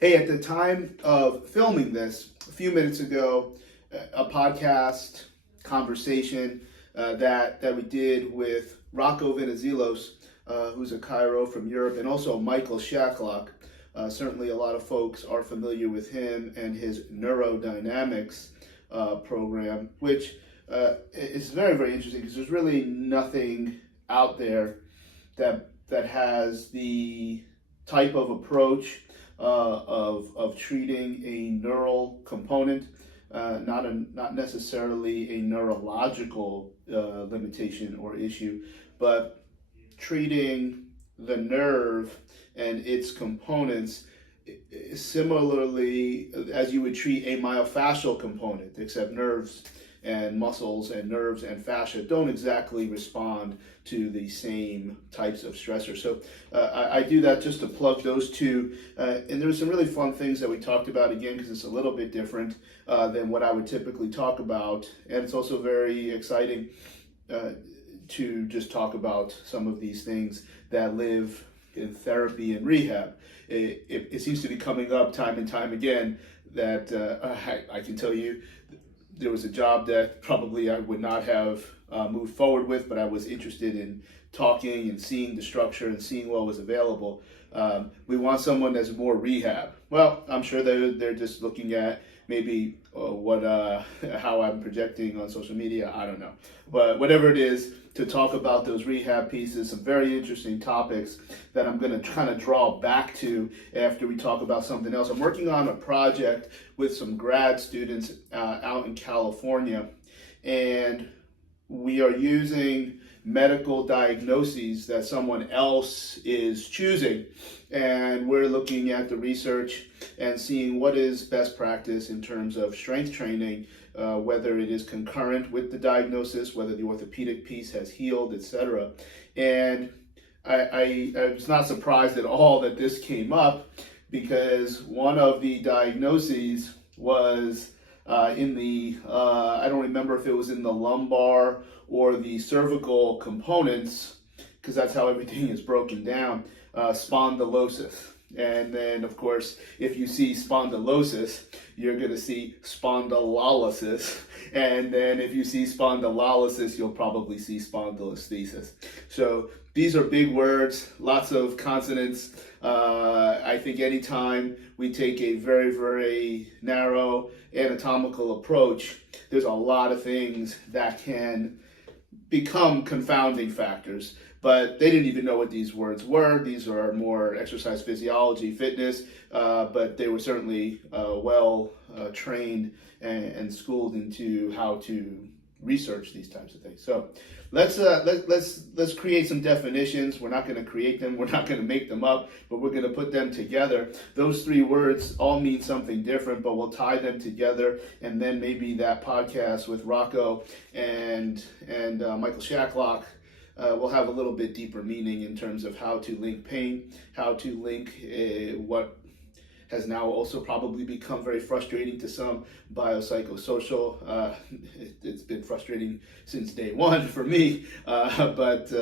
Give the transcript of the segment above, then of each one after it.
Hey, at the time of filming this, a few minutes ago, a podcast conversation that we did with Rocco Venizelos, who's a chiro from Europe, and also Michael Shacklock. Certainly a lot of folks are familiar with him and his neurodynamics program, which is very, very interesting because there's really nothing out there that has the type of approach of treating a neural component, not necessarily a neurological limitation or issue, but treating the nerve and its components similarly as you would treat a myofascial component, except nerves and muscles and nerves and fascia don't exactly respond to the same types of stressors. So I do that just to plug those two. And there were some really fun things that we talked about, again, because it's a little bit different than what I would typically talk about. And it's also very exciting to just talk about some of these things that live in therapy and rehab. It seems to be coming up time and time again that I can tell you there was a job that probably I would not have moved forward with, but I was interested in talking and seeing the structure and seeing what was available. We want someone that's more rehab. Well, I'm sure they're just looking at maybe how I'm projecting on social media. I don't know, but whatever it is, to talk about those rehab pieces, some very interesting topics that I'm going to kind of draw back to after we talk about something else. I'm working on a project with some grad students out in California, and we are using medical diagnoses that someone else is choosing, and we're looking at the research and seeing what is best practice in terms of strength training, whether it is concurrent with the diagnosis, whether the orthopedic piece has healed, etc. And I was not surprised at all that this came up, because one of the diagnoses was in the, I don't remember if it was in the lumbar or the cervical components, because that's how everything is broken down, spondylosis. And then, of course, if you see spondylosis, you're going to see spondylolysis. And then if you see spondylolysis, you'll probably see spondylolisthesis. So these are big words, lots of consonants. I think anytime we take a very, very narrow anatomical approach, there's a lot of things that can become confounding factors. But they didn't even know what these words were. These are more exercise physiology, fitness, but they were certainly well trained and schooled into how to research these types of things. So let's create some definitions. We're not going to create them. We're not going to make them up, but we're going to put them together. Those three words all mean something different, but we'll tie them together, and then maybe that podcast with Rocco and Michael Shacklock will have a little bit deeper meaning in terms of how to link pain, how to link what has now also probably become very frustrating to some, biopsychosocial. It's been frustrating since day one for me, but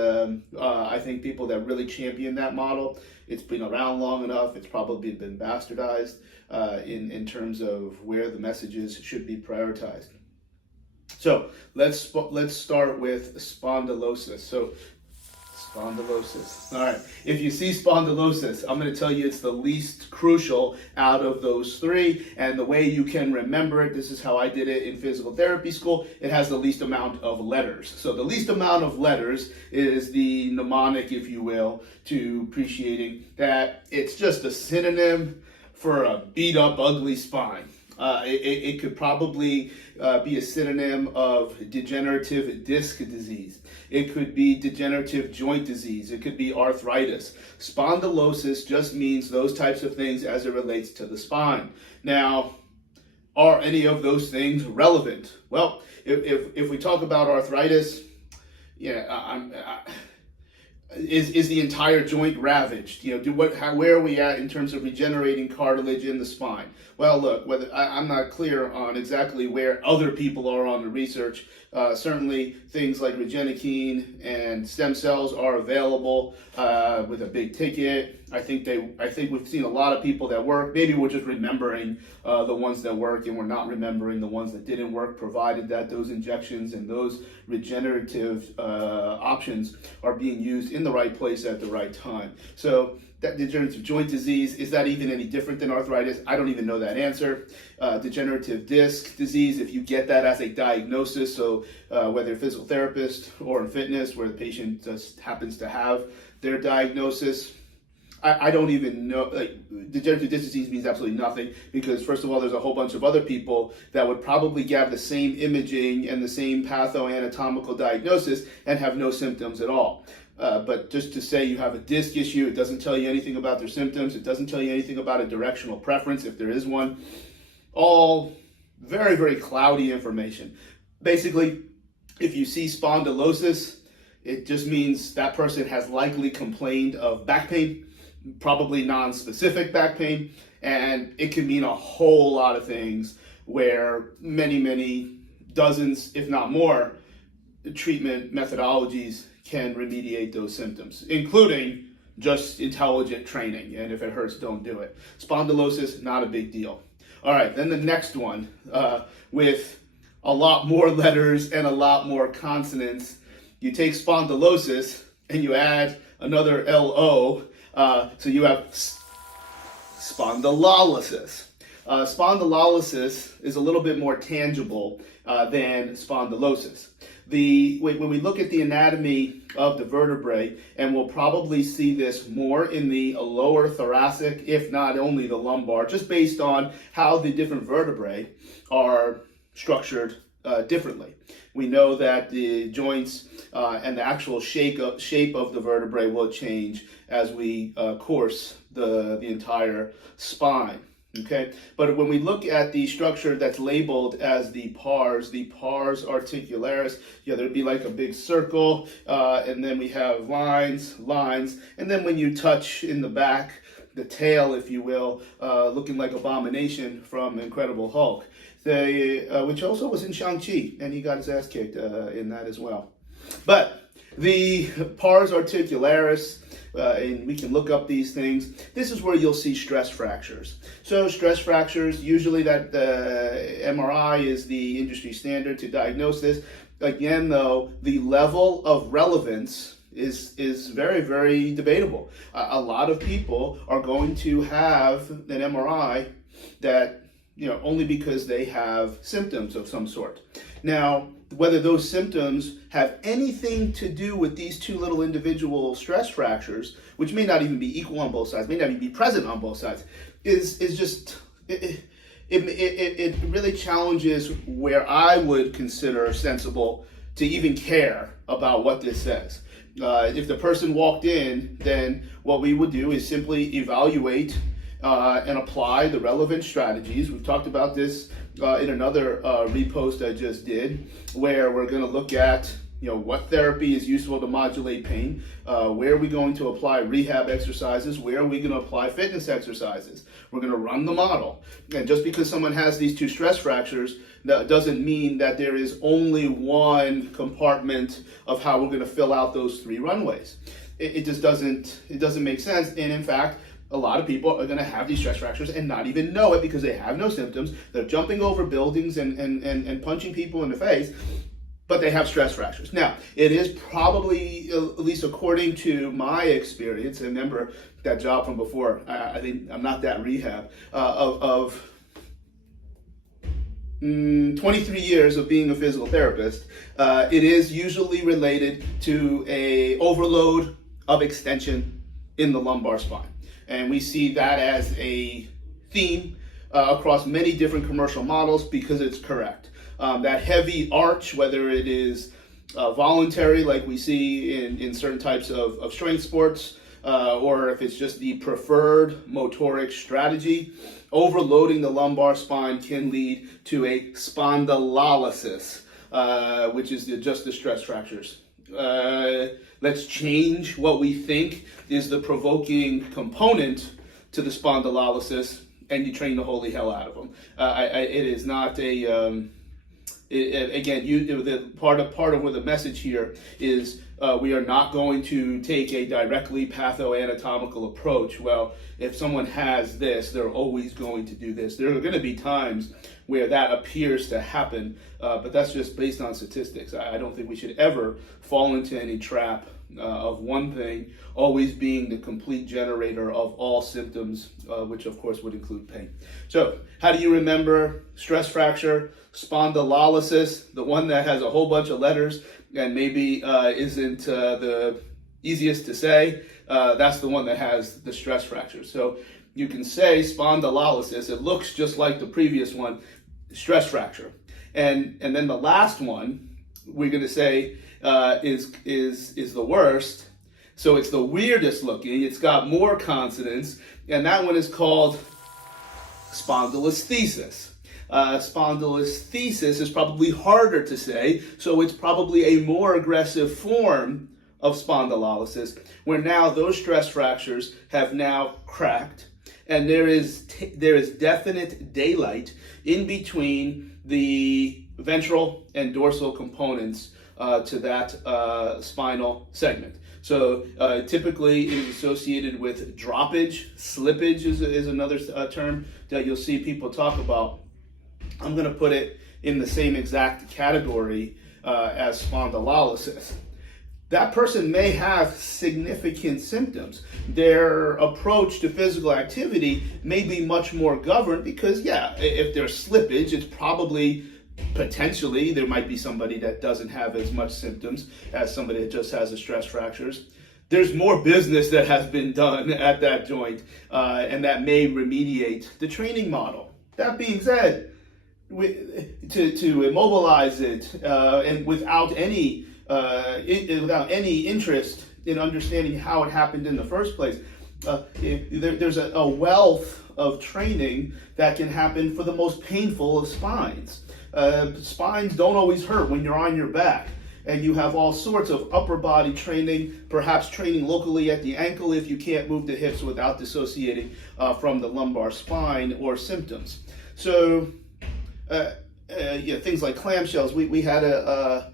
I think people that really champion that model, it's been around long enough, it's probably been bastardized in terms of where the messages should be prioritized. So let's start with spondylosis. So spondylosis. All right. If you see spondylosis, I'm going to tell you it's the least crucial out of those three. And the way you can remember it, this is how I did it in physical therapy school, it has the least amount of letters. So the least amount of letters is the mnemonic, if you will, to appreciating that it's just a synonym for a beat up, ugly spine. It could probably be a synonym of degenerative disc disease. It could be degenerative joint disease. It could be arthritis. Spondylosis just means those types of things as it relates to the spine. Now, are any of those things relevant? Well, if we talk about arthritis, is the entire joint ravaged? Where are we at in terms of regenerating cartilage in the spine? Well, look, I'm not clear on exactly where other people are on the research. Certainly, things like regenikine and stem cells are available with a big ticket. I think we've seen a lot of people that work. Maybe we're just remembering the ones that work, and we're not remembering the ones that didn't work, provided that those injections and those regenerative options are being used in the right place at the right time. So that degenerative joint disease, is that even any different than arthritis? I don't even know that answer. Degenerative disc disease, if you get that as a diagnosis, so whether a physical therapist or in fitness where the patient just happens to have their diagnosis, I don't even know. Like, degenerative disc disease means absolutely nothing, because first of all, there's a whole bunch of other people that would probably have the same imaging and the same pathoanatomical diagnosis and have no symptoms at all. But just to say you have a disc issue, it doesn't tell you anything about their symptoms. It doesn't tell you anything about a directional preference, if there is one. All very, very cloudy information. Basically, if you see spondylosis, it just means that person has likely complained of back pain, probably non-specific back pain, and it can mean a whole lot of things, where many dozens, if not more, treatment methodologies can remediate those symptoms, including just intelligent training. And if it hurts, don't do it. Spondylosis, not a big deal. All right, then the next one, with a lot more letters and a lot more consonants. You take spondylosis and you add another LO, so you have spondylolysis. Spondylolysis is a little bit more tangible than spondylosis. When we look at the anatomy of the vertebrae, and we'll probably see this more in the lower thoracic, if not only the lumbar, just based on how the different vertebrae are structured differently. We know that the joints and the actual shape of the vertebrae will change as we course the entire spine. Okay, but when we look at the structure that's labeled as the pars articularis, there'd be like a big circle, and then we have lines, and then when you touch in the back, the tail, if you will, looking like Abomination from Incredible Hulk, which also was in Shang-Chi, and he got his ass kicked in that as well. But the pars articularis, and we can look up these things. This is where you'll see stress fractures. So stress fractures, usually that MRI is the industry standard to diagnose this. Again, though, the level of relevance is very, very debatable. A lot of people are going to have an MRI that, only because they have symptoms of some sort. Now, whether those symptoms have anything to do with these two little individual stress fractures, which may not even be equal on both sides, may not even be present on both sides, is just, it really challenges where I would consider sensible to even care about what this says. If the person walked in, then what we would do is simply evaluate and apply the relevant strategies. We've talked about this in another repost I just did, where we're going to look at what therapy is useful to modulate pain, where are we going to apply rehab exercises, where are we going to apply fitness exercises. We're going to run the model. And just because someone has these two stress fractures, that doesn't mean that there is only one compartment of how we're going to fill out those three runways. It just doesn't make sense. And in fact, a lot of people are going to have these stress fractures and not even know it because they have no symptoms. They're jumping over buildings and punching people in the face, but they have stress fractures. Now, it is probably, at least according to my experience, and remember that job from before, I think I'm not that rehab, of 23 years of being a physical therapist, it is usually related to a overload of extension in the lumbar spine. And we see that as a theme across many different commercial models because it's correct. That heavy arch, whether it is voluntary like we see in certain types of strength sports, or if it's just the preferred motoric strategy, overloading the lumbar spine can lead to a spondylolysis, which is just the stress fractures. Let's change what we think is the provoking component to the spondylolysis, and you train the holy hell out of them. It is not a part of what the message here is, we are not going to take a directly pathoanatomical approach. Well, if someone has this, they're always going to do this. There are going to be times where that appears to happen, but that's just based on statistics. I don't think we should ever fall into any trap of one thing always being the complete generator of all symptoms, which of course would include pain. So how do you remember stress fracture, spondylolysis, the one that has a whole bunch of letters and maybe isn't the easiest to say? That's the one that has the stress fracture. So you can say spondylolysis, it looks just like the previous one, stress fracture. And then the last one we're going to say is the worst. So it's the weirdest looking, it's got more consonants, and that one is called spondylolisthesis. Spondylolisthesis is probably harder to say, so it's probably a more aggressive form of spondylolysis, where now those stress fractures have now cracked, and there is definite daylight in between the ventral and dorsal components to that spinal segment. So typically it is associated with droppage. Slippage is another term that you'll see people talk about. I'm going to put it in the same exact category as spondylolysis. That person may have significant symptoms. Their approach to physical activity may be much more governed because, if there's slippage, it's probably potentially there might be somebody that doesn't have as much symptoms as somebody that just has the stress fractures. There's more business that has been done at that joint, and that may remediate the training model. That being said, to immobilize it and without any interest in understanding how it happened in the first place, there's a wealth of training that can happen for the most painful of spines. Spines don't always hurt when you're on your back, and you have all sorts of upper body training, perhaps training locally at the ankle if you can't move the hips without dissociating from the lumbar spine or symptoms. So things like clamshells. We had a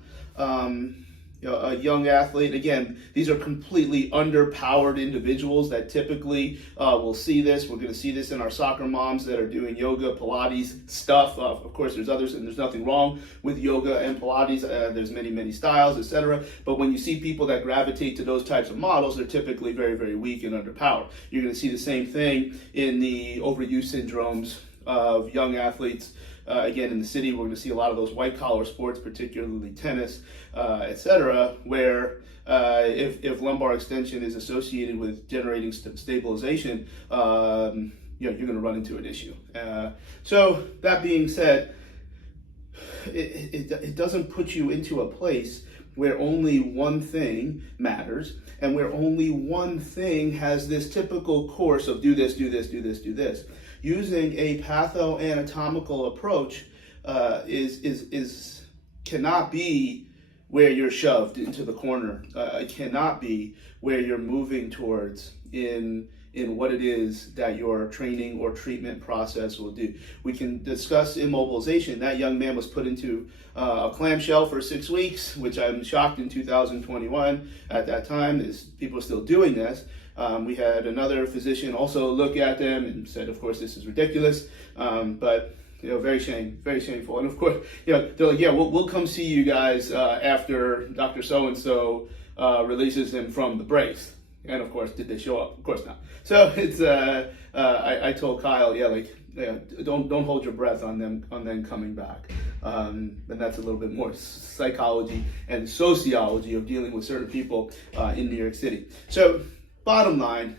young athlete. Again, these are completely underpowered individuals that typically will see this. We're going to see this in our soccer moms that are doing yoga, Pilates stuff. Of course, there's others, and there's nothing wrong with yoga and Pilates. There's many styles, etc. But when you see people that gravitate to those types of models, they're typically very, very weak and underpowered. You're going to see the same thing in the overuse syndromes of young athletes. Again, in the city, we're going to see a lot of those white-collar sports, particularly tennis, etc., where if lumbar extension is associated with generating stabilization, you're going to run into an issue. So that being said, it doesn't put you into a place where only one thing matters and where only one thing has this typical course of do this, do this, do this, do this. Using a pathoanatomical approach cannot be where you're shoved into the corner. It cannot be where you're moving towards in what it is that your training or treatment process will do. We can discuss immobilization. That young man was put into a clamshell for 6 weeks, which I'm shocked in 2021 at that time is people are still doing this. We had another physician also look at them and said, of course, this is ridiculous, but very shameful. And of course, they're like, we'll come see you guys after Dr. So-and-so releases him from the brace. And of course, did they show up? Of course not. So it's I told Kyle, don't hold your breath on them coming back. And that's a little bit more psychology and sociology of dealing with certain people in New York City. So bottom line,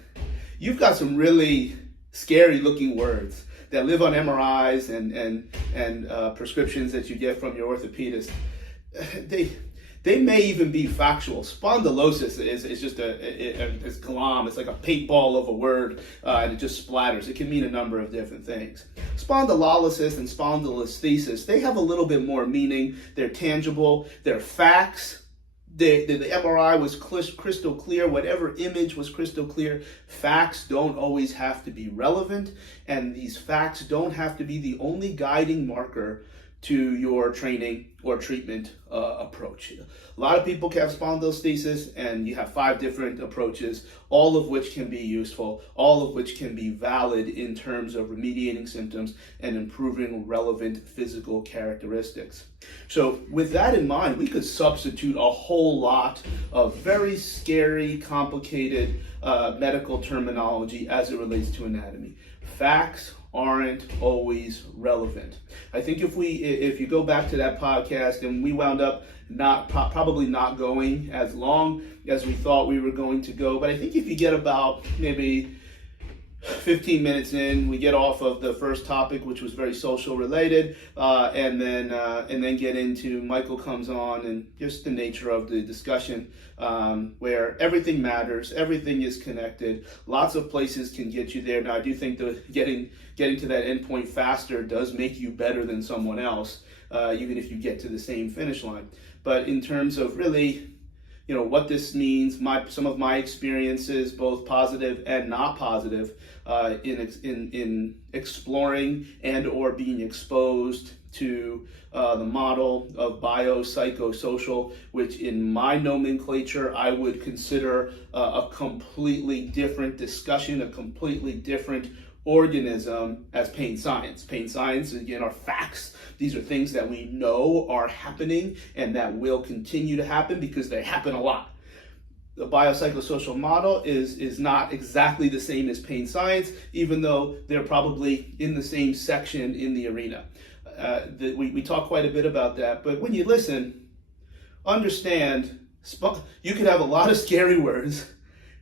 you've got some really scary looking words that live on MRIs and prescriptions that you get from your orthopedist. They may even be factual. Spondylosis is just it's glom. It's like a paintball of a word, and it just splatters. It can mean a number of different things. Spondylolysis and spondylolisthesis, they have a little bit more meaning. They're tangible. They're facts. The MRI was crystal clear. Whatever image was crystal clear. Facts don't always have to be relevant, and these facts don't have to be the only guiding marker to your training or treatment approach. A lot of people have spondylolisthesis, and you have 5 different approaches, all of which can be useful, all of which can be valid in terms of remediating symptoms and improving relevant physical characteristics. So with that in mind, we could substitute a whole lot of very scary, complicated medical terminology as it relates to anatomy. Facts aren't always relevant. I think if you go back to that podcast, and we wound up probably not going as long as we thought we were going to go, but I think if you get about maybe 15 minutes in, we get off of the first topic, which was very social related, and then get into Michael comes on and just the nature of the discussion, where everything matters, everything is connected, lots of places can get you there. Now, I do think that getting to that endpoint faster does make you better than someone else, even if you get to the same finish line. But in terms of really, what this means, some of my experiences, both positive and not positive, in exploring and or being exposed to the model of biopsychosocial, which in my nomenclature I would consider a completely different discussion, a completely different organism as pain science. Pain science, again, are facts. These are things that we know are happening and that will continue to happen because they happen a lot. The biopsychosocial model is not exactly the same as pain science, even though they're probably in the same section in the arena. We talk quite a bit about that, but when you listen, understand, you could have a lot of scary words,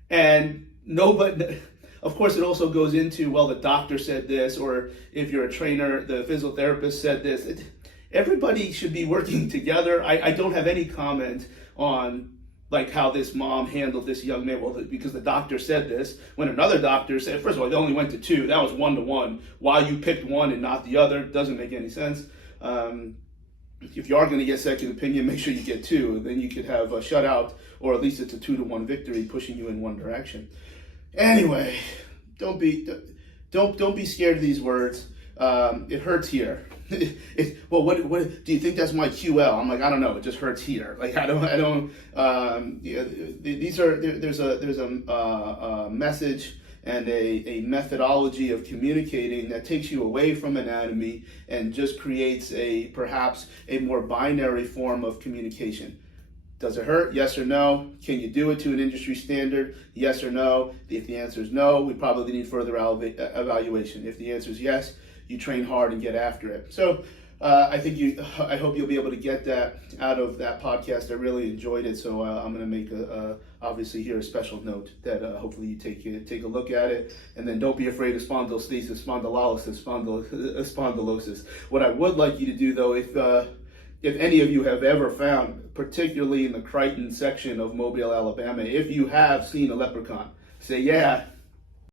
and nobody. Of course, it also goes into, well, the doctor said this, or if you're a trainer, the physical therapist said this. Everybody should be working together. I don't have any comment on how this mom handled this young man. Well, because the doctor said this, when another doctor said, first of all, they only went to 2. That was 1-to-1. Why you picked one and not the other doesn't make any sense. If you are going to get second opinion, make sure you get 2. And then you could have a shutout, or at least it's a 2-to-1 victory pushing you in one direction. Anyway, don't be scared of these words. It hurts here. Well, what do you think that's my QL? I'm like, I don't know. It just hurts here. There's a message and a methodology of communicating that takes you away from anatomy and just creates perhaps a more binary form of communication. Does it hurt? Yes or no? Can you do it to an industry standard? Yes or no? If the answer is no, we probably need further evaluation. If the answer is yes, you train hard and get after it. So I hope you'll be able to get that out of that podcast. I really enjoyed it. So I'm going to make obviously here a special note that hopefully you take a look at it, and then don't be afraid of spondylolisthesis, spondylolysis, spondylosis. What I would like you to do, though, if any of you have ever found, particularly in the Crichton section of Mobile, Alabama, if you have seen a leprechaun, say, yeah,